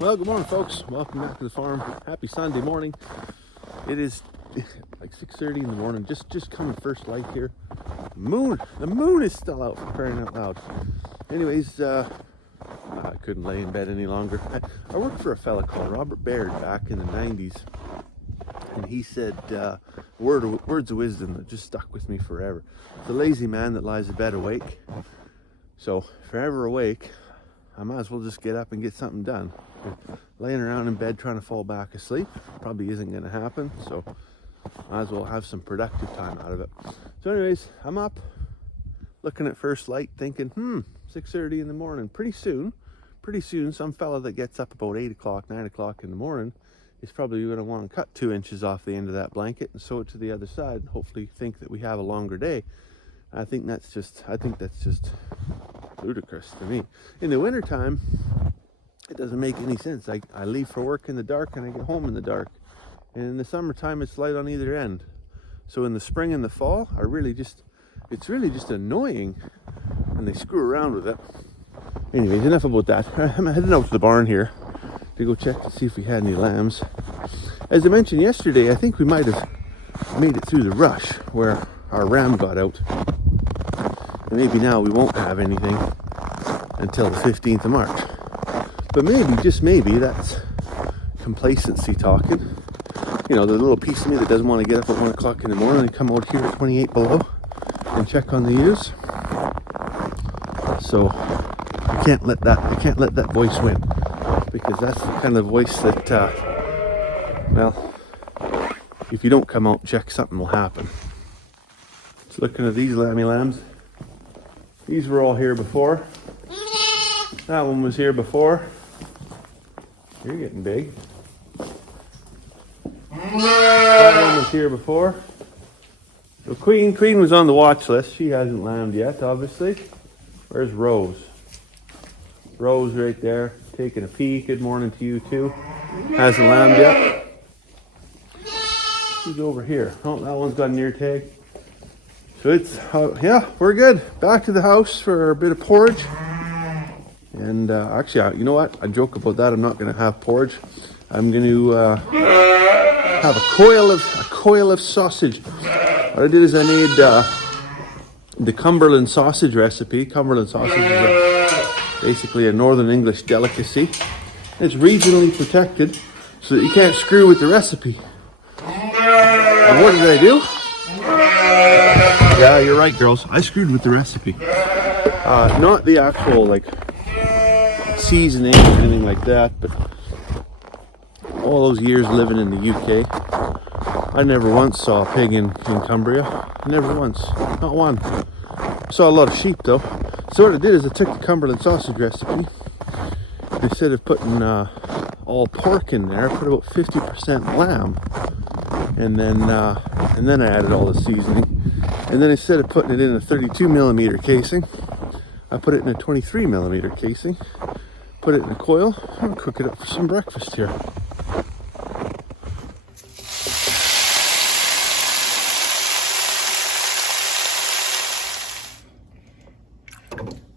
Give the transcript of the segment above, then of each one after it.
Well, good morning, folks. Welcome back to the farm. Happy Sunday morning. It is like 6:30 in the morning. Just coming first light here. The moon is still out, for crying out loud. Anyways, I couldn't lay in bed any longer. I worked for a fella called Robert Baird back in the 90s, and he said words of wisdom that just stuck with me forever. The lazy man that lies in bed awake. So if you're ever awake, I might as well just get up and get something done. Laying around in bed trying to fall back asleep probably isn't going to happen, so might as well have some productive time out of it. So anyways, I'm up looking at first light thinking, 6:30 in the morning. Pretty soon, some fella that gets up about 8 o'clock, 9 o'clock in the morning is probably going to want to cut 2 inches off the end of that blanket and sew it to the other side and hopefully think that we have a longer day. I think that's just ludicrous to me. In the wintertime, it doesn't make any sense. I leave for work in the dark and I get home in the dark. And in the summertime, it's light on either end. So in the spring and the fall, it's really just annoying when they screw around with it. Anyways, enough about that. I'm heading out to the barn here to go check to see if we had any lambs. As I mentioned yesterday, I think we might have made it through the rush where our ram got out. And maybe now we won't have anything until the 15th of March. But maybe, just maybe, that's complacency talking. You know, the little piece of me that doesn't want to get up at 1 o'clock in the morning and come out here at 28 below and check on the ewes. So I can't let that voice win, because that's the kind of voice that, well, if you don't come out and check, something will happen. Just looking at these lambs. These were all here before. That one was here before. You're getting big. That one was here before. So Queen was on the watch list. She hasn't lambed yet, obviously. Where's Rose? Rose right there, taking a pee. Good morning to you too. Hasn't lambed yet. She's over here. Oh, that one's got an ear tag. So it's, yeah, we're good. Back to the house for a bit of porridge. And actually, you know what? I joke about that. I'm not going to have porridge. I'm going to have a coil of sausage. What I did is I made the Cumberland sausage recipe. Cumberland sausage is basically a Northern English delicacy. It's regionally protected so that you can't screw with the recipe. And what did I do? Yeah, you're right, girls. I screwed with the recipe. Not the actual, seasoning or anything like that, but all those years living in the UK, I never once saw a pig in Cumbria. Never once. Not one. Saw a lot of sheep, though. So what I did is I took the Cumberland sausage recipe. Instead of putting all pork in there, I put about 50% lamb. And then I added all the seasoning. And then instead of putting it in a 32mm casing, I put it in a 23mm casing, put it in a coil, and cook it up for some breakfast here.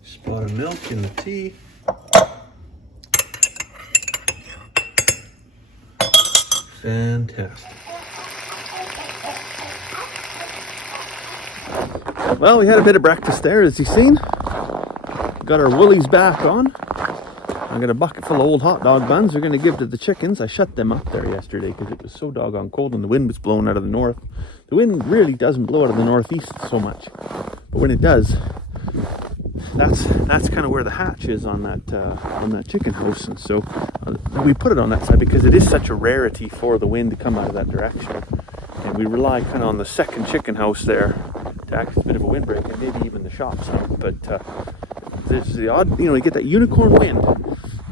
Spot of milk in the tea. Fantastic. Well, we had a bit of breakfast there, as you've seen. Got our woolies back on. I got a bucket full of old hot dog buns we're going to give to the chickens. I shut them up there yesterday because it was so doggone cold and the wind was blowing out of the north. The wind really doesn't blow out of the northeast so much. But when it does, that's kind of where the hatch is on that chicken house. And so we put it on that side because it is such a rarity for the wind to come out of that direction. And we rely kind of on the second chicken house there to act as a bit of a windbreak, and maybe even the shops out. But there's the odd, you get that unicorn wind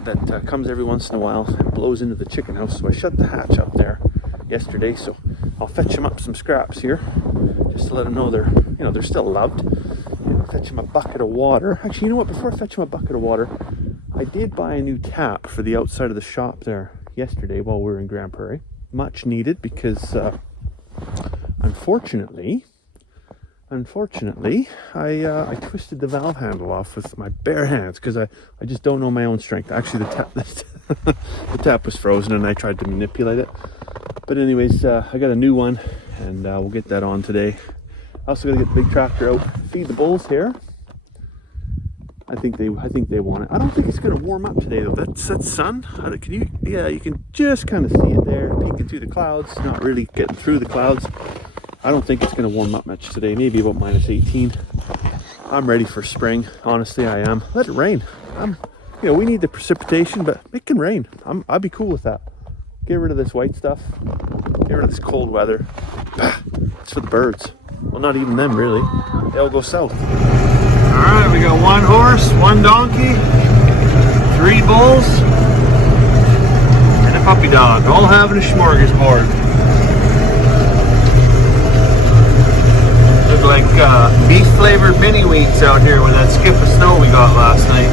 that comes every once in a while and blows into the chicken house. So I shut the hatch out there yesterday. So I'll fetch them up some scraps here, just to let them know they're still loved. Fetch them a bucket of water. Actually, you know what? Before I fetch them a bucket of water, I did buy a new tap for the outside of the shop there yesterday while we were in Grand Prairie. Much needed because, unfortunately, unfortunately, I twisted the valve handle off with my bare hands because I just don't know my own strength. Actually, the tap was frozen and I tried to manipulate it. But anyways, I got a new one and we'll get that on today. I also got to get the big tractor out, feed the bulls here. I think they want it. I don't think it's going to warm up today though. That's sun. Can you? Yeah, you can just kind of see it there, peeking through the clouds. Not really getting through the clouds. I don't think it's going to warm up much today. Maybe about -18. I'm ready for spring. Honestly, I am. Let it rain. We need the precipitation, but it can rain. I'd be cool with that. Get rid of this white stuff. Get rid of this cold weather. It's for the birds. Well, not even them really. They'll go south. All right, we got 1 horse, 1 donkey, 3 bulls, and a puppy dog, all having a smorgasbord. Look like beef flavored mini wheats out here with that skip of snow we got last night.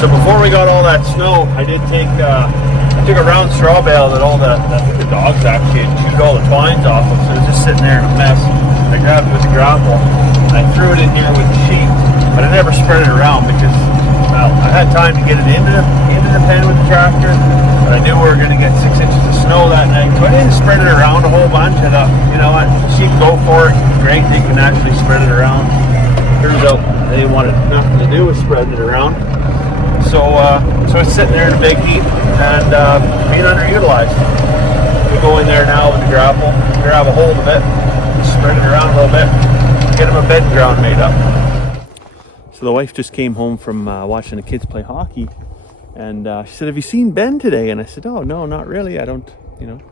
So before we got all that snow, I did take I took a round straw bale that I think the dogs actually had chewed all the twines off of, so it was just sitting there in a mess. I grabbed it with a grapple, and I threw it in here with the sheep, but I never spread it around because, well, I had time to get it into the pen with the tractor, but I knew we were going to get 6 inches of snow that night, so I didn't spread it around a whole bunch. I thought, you know what, sheep go for it, great, they can actually spread it around. Turns out they wanted nothing to do with spreading it around. So it's sitting there in a big heap and being underutilized. We go in there now with the grapple, grab a hold of it, spread it around a little bit, get him a bed ground made up. So the wife just came home from watching the kids play hockey, and she said, "Have you seen Ben today?" And I said, "Oh no, not really. I don't,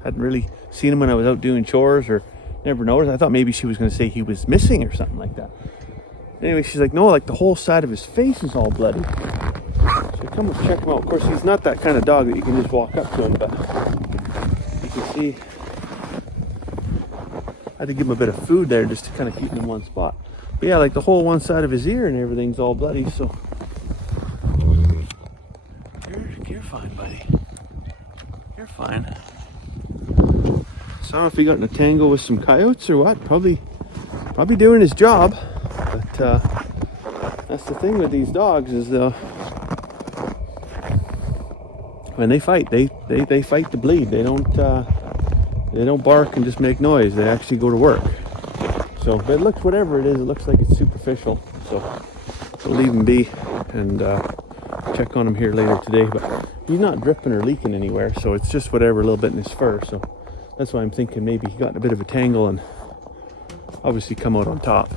hadn't really seen him when I was out doing chores, or never noticed." I thought maybe she was going to say he was missing or something like that. Anyway, she's like, "No, like the whole side of his face is all bloody." So I come and check him out. Of course, he's not that kind of dog that you can just walk up to him, but you can see I had to give him a bit of food there just to kind of keep him in one spot. But yeah, like the whole one side of his ear and everything's all bloody, so you're fine, buddy. You're fine. So I don't know if he got in a tangle with some coyotes or what. Probably doing his job. But that's the thing with these dogs is when they fight, they fight to bleed. They don't bark and just make noise. They actually go to work. So, but it looks, whatever it is, it looks like it's superficial. So we'll leave him be and check on him here later today. But he's not dripping or leaking anywhere, so it's just whatever, a little bit in his fur. So that's why I'm thinking maybe he got in a bit of a tangle and obviously come out on top.